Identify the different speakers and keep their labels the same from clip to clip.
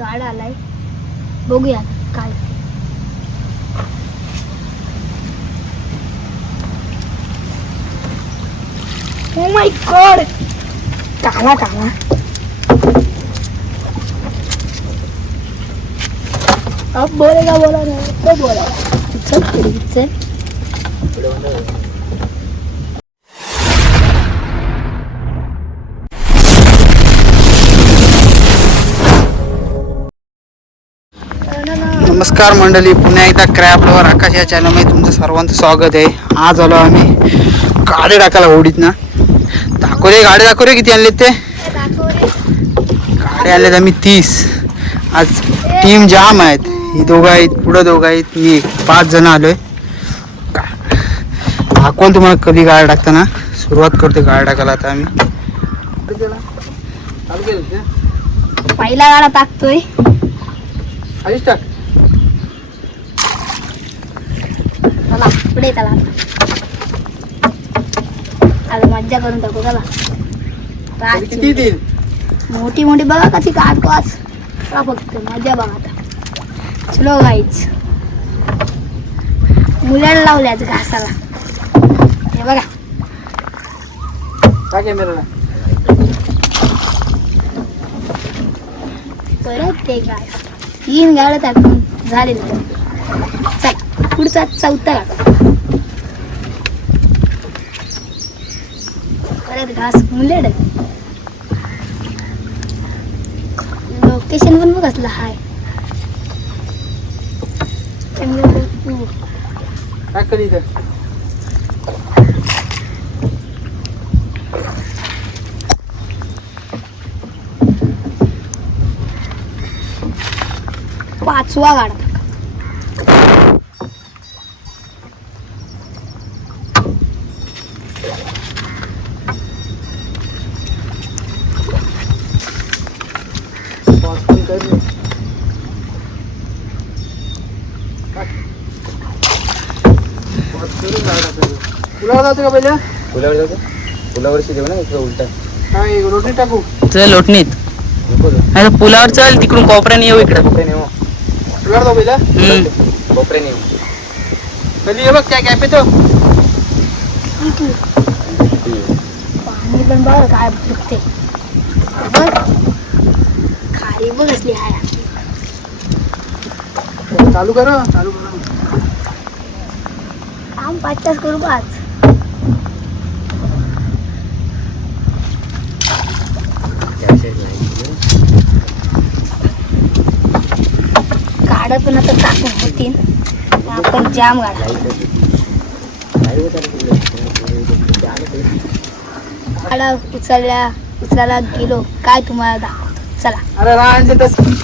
Speaker 1: गाड आलाय. बघूया काय ओ माय गॉड टाकला टाकला अब बोलेगा बोला नाही तो बोला. चल पुढे चल
Speaker 2: नमस्कार मंडळी पुन्हा एकदा क्रॅप लवर आकाश या चॅनलमध्ये तुमचं सर्वांचं स्वागत आहे. आज आलो आम्ही गाडी टाकायला होडीत ना दाखवले गाडी दाखवले किती आणले ते? गाडी आणलेत आम्ही तीस. आज टीम जाम आहेत. ही दोघं आहेत पुढं दोघं आहेत. मी एक. पाच जण आलोय. दाखवून तुम्हाला कधी गाडी टाकताना. सुरुवात करतो गाडी टाकायला आता आम्ही.
Speaker 1: पहिला गाडा टाकतोय.
Speaker 2: टाक
Speaker 1: चला पुढे चला आज मज्जा करून टाकू चला.
Speaker 2: किती
Speaker 1: मोठी मोठी बघा कशी काच काच चला फक्त मजा बघा आता. चलो गाईच मुलाला लावल्याच घासाला. हे बघा. परत ते गाड तीन गाड्या टाकून झालेलं चल पुढचा चौथा गाडा परत घास मुलेड लोकेशन पण बघ असलं हाय. पाचवा गाडा
Speaker 2: पॉज पण कर रे. पॉज करून गाडी टाकायची. पुलावर जातो का पहिल्या
Speaker 3: पुलावर जातो पुलावर शिकव ना इकडं उलटा
Speaker 2: काय रोटी टाकू
Speaker 4: चल लोटणीत.
Speaker 3: नको जाऊ.
Speaker 4: नाही पुलावर चल तिकडून कोपऱ्याने येऊ इकडं.
Speaker 3: कोपऱ्याने येऊ
Speaker 2: पुलावर जाऊ पहिल्या
Speaker 4: हम्म.
Speaker 3: कोपऱ्याने येऊ
Speaker 2: कधी ये बघ काय कॅप येतो
Speaker 1: पाणी पण बघ काय फुटते बघ. खाली बघ असली हाय.
Speaker 2: चालू कर चालू कर
Speaker 1: काम पाच तास करू पाच. गाडं पण आता टाकून होतील आपण जाम. गाडा उचलल्या उचलायला गेलो. काय तुम्हाला दाखवतो? चला.
Speaker 2: अरे राहायचे तस
Speaker 3: हे बघ,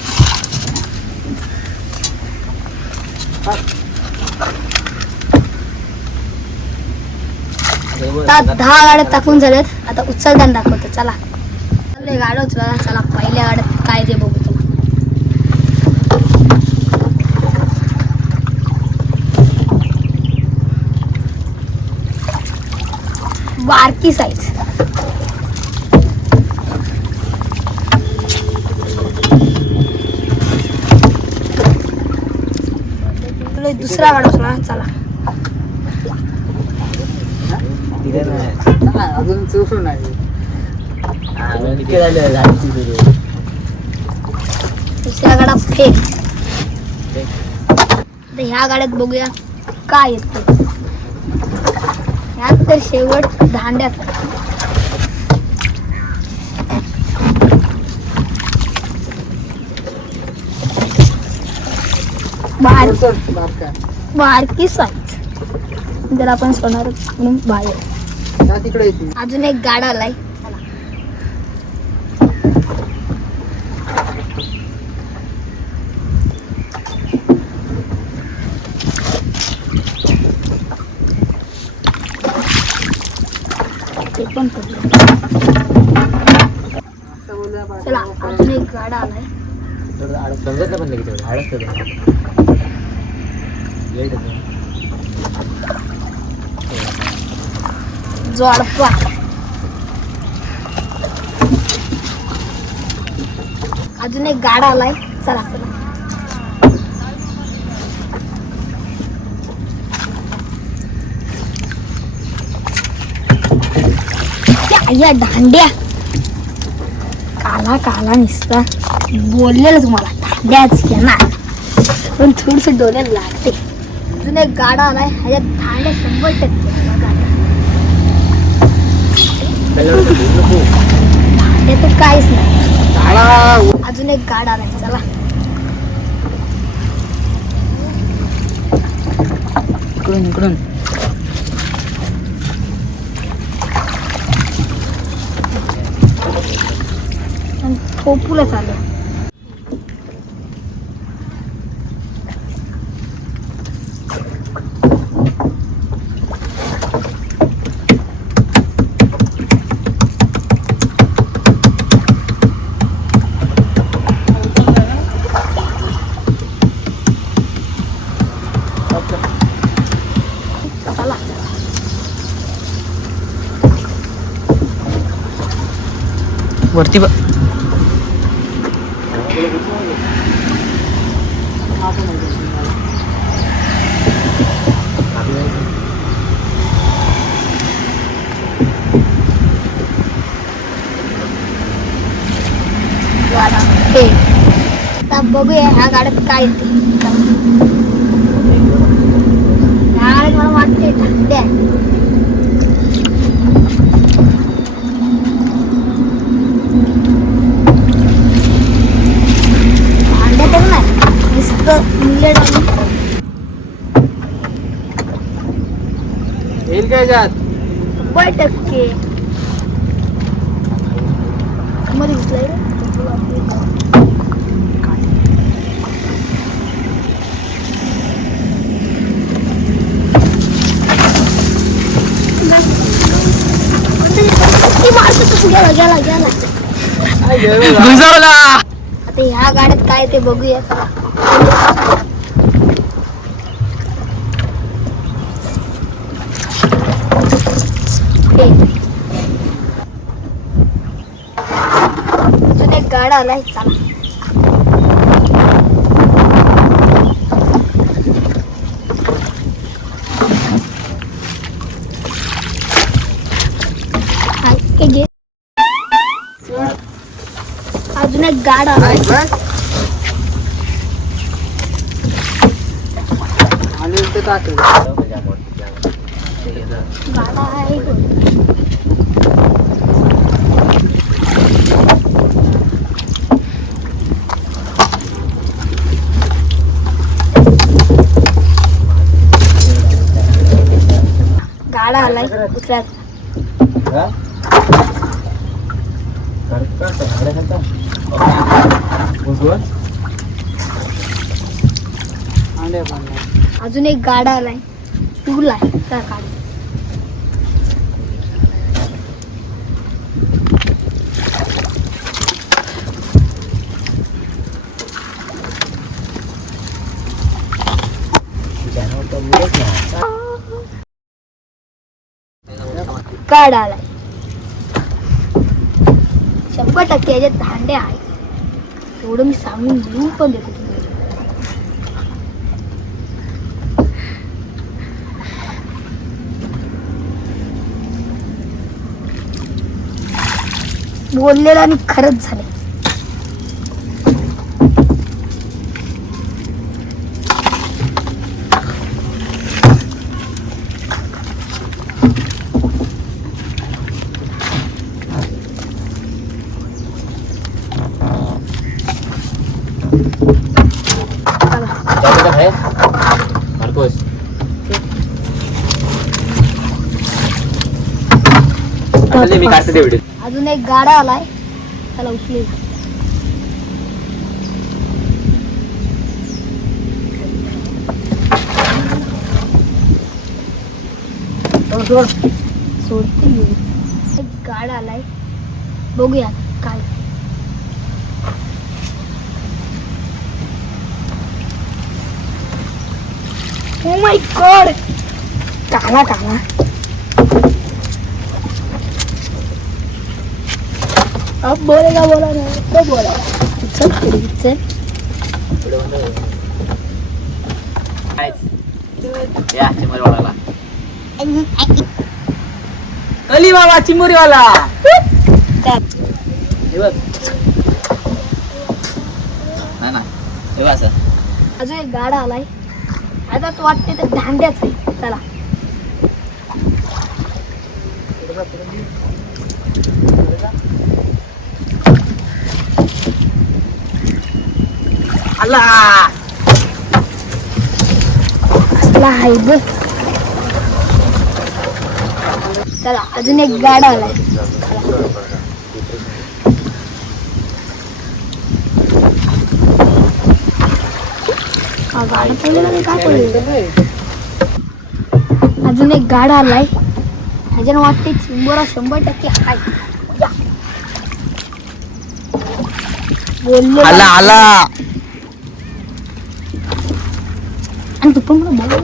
Speaker 1: आता दहा गाड्या टाकून झाल्यात. आता उत्सर्जन दाखवतो. चला. चाललंय उचला चला पहिल्या गाड्यात काय ते बघू तुला बारकी साईज दुसरा गाडा उचला चला.
Speaker 3: तिथे नाही.
Speaker 2: नाही, अजून
Speaker 3: बिलं.
Speaker 1: दुसऱ्या गाडा फेक. ह्या गाड्यात बघूया काय येते ह्यात तर शेवट धांड्यात. बार. बारकी साईज. जर आपण सोनार म्हणून बाहेर.
Speaker 2: तिकडे येते
Speaker 1: अजून एक गाडा आलाय. ते पण. चला अजून एक गाडा आलाय.
Speaker 3: आडस समजत नाही पण लगेच एवढं. आडस होतं. लाइट होतं.
Speaker 1: जोडपा. अजून एक गाड आलाय. चला. चला या दांड्या काला काला निसता. बोललेलं तुम्हाला दांड्याच घेणार. पण थोडस डोळ्याला लागते. अजून एक गाडा आलाय ह्याच्यात दांड्या शंभर टक्के. दांड्या तर काहीच नाही. अजून एक गाडा आलाय चला.
Speaker 4: इकडून इकडून.
Speaker 1: चालू चला
Speaker 4: वरती बघ
Speaker 1: गाडा हे आता बघूया ह्या गाड्यात काय येते ह्या गाड्यात मला वाटते थंड्या भांड्या तर नाही नुसतं इंग्लंड आणि
Speaker 2: येईल काय जात?
Speaker 1: शंभर टक्के. मध्ये गेला गेला गेला.
Speaker 4: गुंजावला!
Speaker 1: आता ह्या गाड्यात काय ते बघूया चला. अजून एक गाडा आलाय चला हाय, हे घे. अजून एक गाडा आलाय
Speaker 2: आले तर टाकलं
Speaker 1: गाडा आहे तो. गाडा आलाय दुसऱ्या
Speaker 2: अंडे पाणी
Speaker 1: अजून एक गाडा आलाय. टूल आहे. त्या गाडी गाडा आलाय. शंभर टक्के याच्यात धांडे आहे एवढं मी सांगून लिहून पण देतो तुम्ही बोललेलं आणि खरंच झाले
Speaker 3: आता मी काढते तेवढे
Speaker 1: अजून एक गाडा आलाय. त्याला उचले सोडते मी. एक गाडा आलाय. बघूया काय. ओ माय गॉड काला काला अब बोलेगा बोला ना। तो बोला। चल चल
Speaker 3: या
Speaker 4: अली बाबा चिमुरीवाला.
Speaker 3: हे बघ. ना ना हे बघ असं.
Speaker 1: अजून एक गाडा आलाय. आता तो वाटते ते धांड्याच आहे. चला.
Speaker 4: आला
Speaker 1: असला आहे बघ चला अजून एक गाडा आलाय? अजून एक गाडा आलाय ह्याच्यानं वाटते चिंबोरा शंभर टक्के हाय. बोलले
Speaker 2: आला आला
Speaker 1: आणि तू पण मला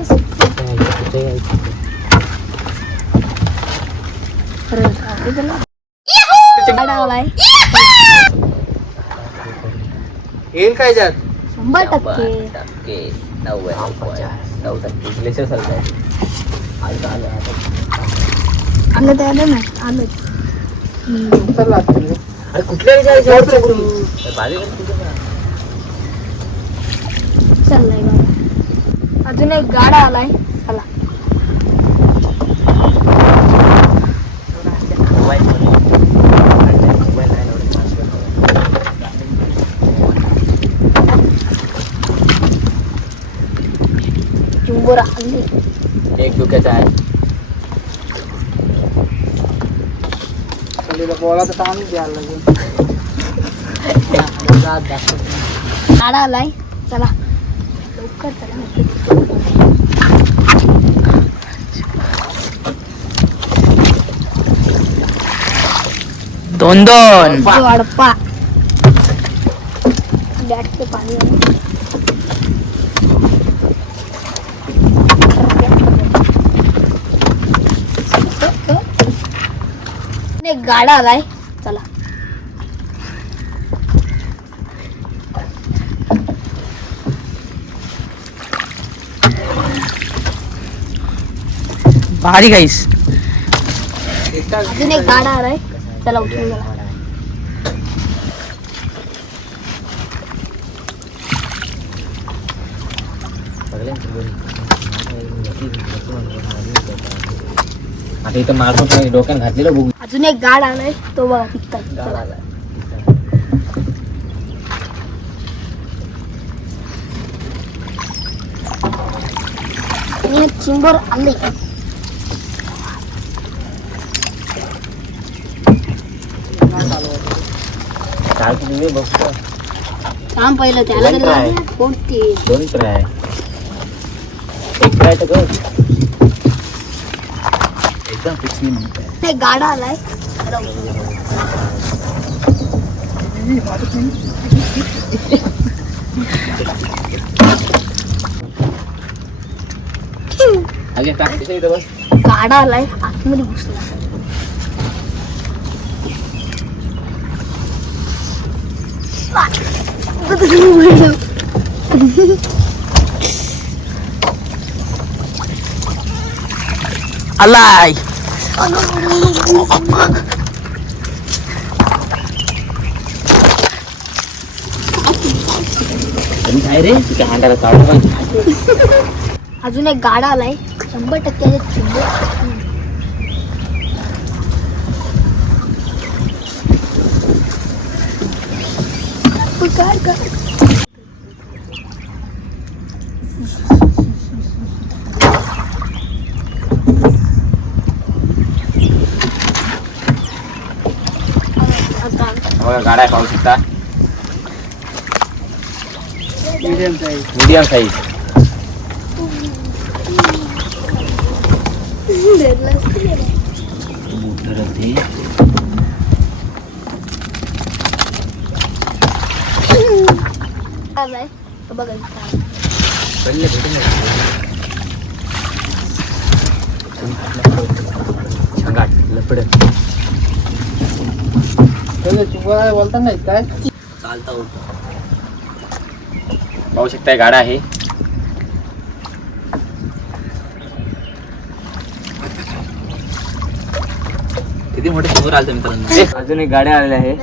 Speaker 2: येईल काय जात
Speaker 1: शंभर टक्के
Speaker 3: टक्के नव्वद नऊ टक्के आलं आलं आता
Speaker 1: आलं तर आलं
Speaker 3: अरे कुठल्या बाजू
Speaker 1: चाललाय अजून एक गाडा आलाय. चला. चिंबोरा आली
Speaker 3: एक डोक्याचा आहे.
Speaker 2: बोला तर काम द्यायला लागेल.
Speaker 1: गाडा आलाय. चला.
Speaker 4: दोन दोन
Speaker 1: वाडपा बॅटचे पाणी गाडा आलाय चला.
Speaker 4: भारी गाईस
Speaker 1: अजून एक गाडा आलाय चला उठून गेला
Speaker 3: आता डोक्यात घातलेलं बघू
Speaker 1: अजून एक गाड आलाय तो बघा. आणि एक चिंबर आले
Speaker 3: काय तुम्ही बघतो
Speaker 1: काम पहिलं त्याला तरी
Speaker 3: काय?
Speaker 1: लागलं. कोणती
Speaker 3: दोन ट्राय एक ट्राय तर कर एकदम फिक्स
Speaker 1: एक गाडा आलाय.
Speaker 3: अगे इथं बस
Speaker 1: गाडा आलाय आतमध्ये घुसला
Speaker 4: आलाय
Speaker 3: रे हांडाला
Speaker 1: अजून एक गाडा आलाय. शंभर टक्के याच्यात
Speaker 3: बघा गाड्या पाहू शकता
Speaker 2: मीडियम साईज
Speaker 3: मीडियम साईज
Speaker 1: आलाय तो बघा इथं.
Speaker 3: पहिले भेटून छंगाट लपड
Speaker 2: बोलता नाही काय?
Speaker 3: चालता पाहू शकताय गाडा आहे.
Speaker 4: किती मोठे समोर आलं मित्रांनो.
Speaker 3: अजून एक गाड्या आलेल्या आहे.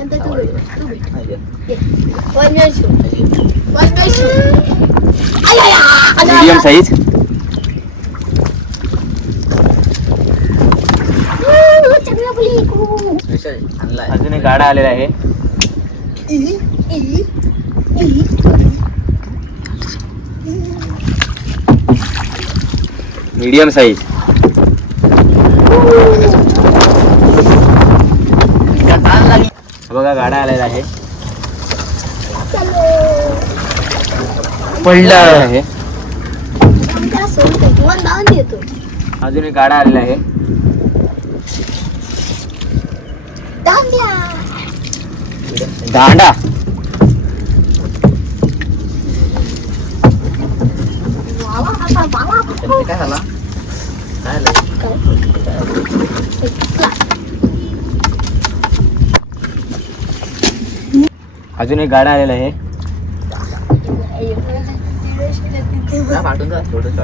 Speaker 3: मीडियम साईज अजून एक गाडा आलेला आहे. मीडियम साईज बघा गाडा आलेला आहे
Speaker 1: चलो.
Speaker 4: पडलं.
Speaker 3: आहे. अजून एक गाडा आलेला आहे. दांडा.
Speaker 4: काय झाला? काय
Speaker 3: अजून एक गाडा आलेला आहे.
Speaker 4: जा थोडं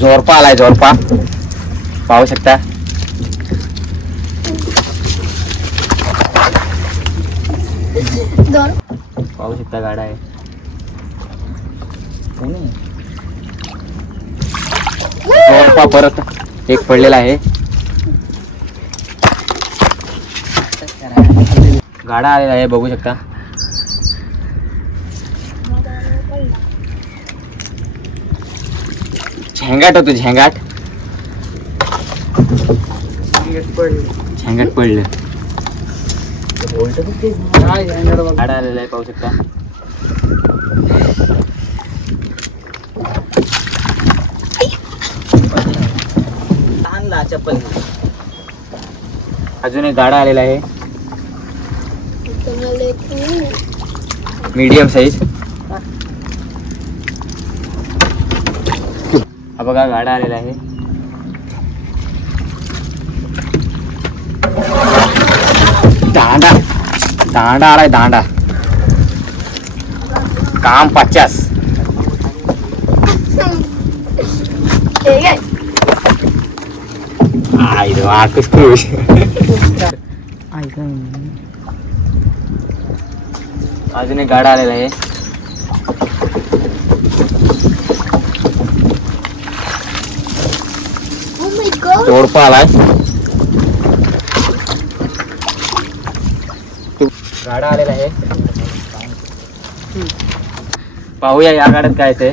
Speaker 3: जोरपा आलाय जोरपा पाहू शकता. पाहू शकता गाडा आहे. जोरपा परत. एक पडलेला आहे. गाडा आलेला आहे बघू शकता. झेंगाट होतो झेंगाट. झेंगाट पडलं. गाडा आलेला आहे पाहू शकता.
Speaker 4: चप्पल.
Speaker 3: अजून एक गाडा आलेला आहे
Speaker 1: तुम्हाला एक-
Speaker 3: मीडियम साईज हा बघा गाडा आलेला आहे. दांडा. दांडा आलाय दांडा. काम पचास. आई रे आकुश खुश अजून एक गाडा आलेला आहे.
Speaker 1: Oh
Speaker 3: आलाय. गाडा आलेला आहे. पाहूया या गाड्यात काय ते.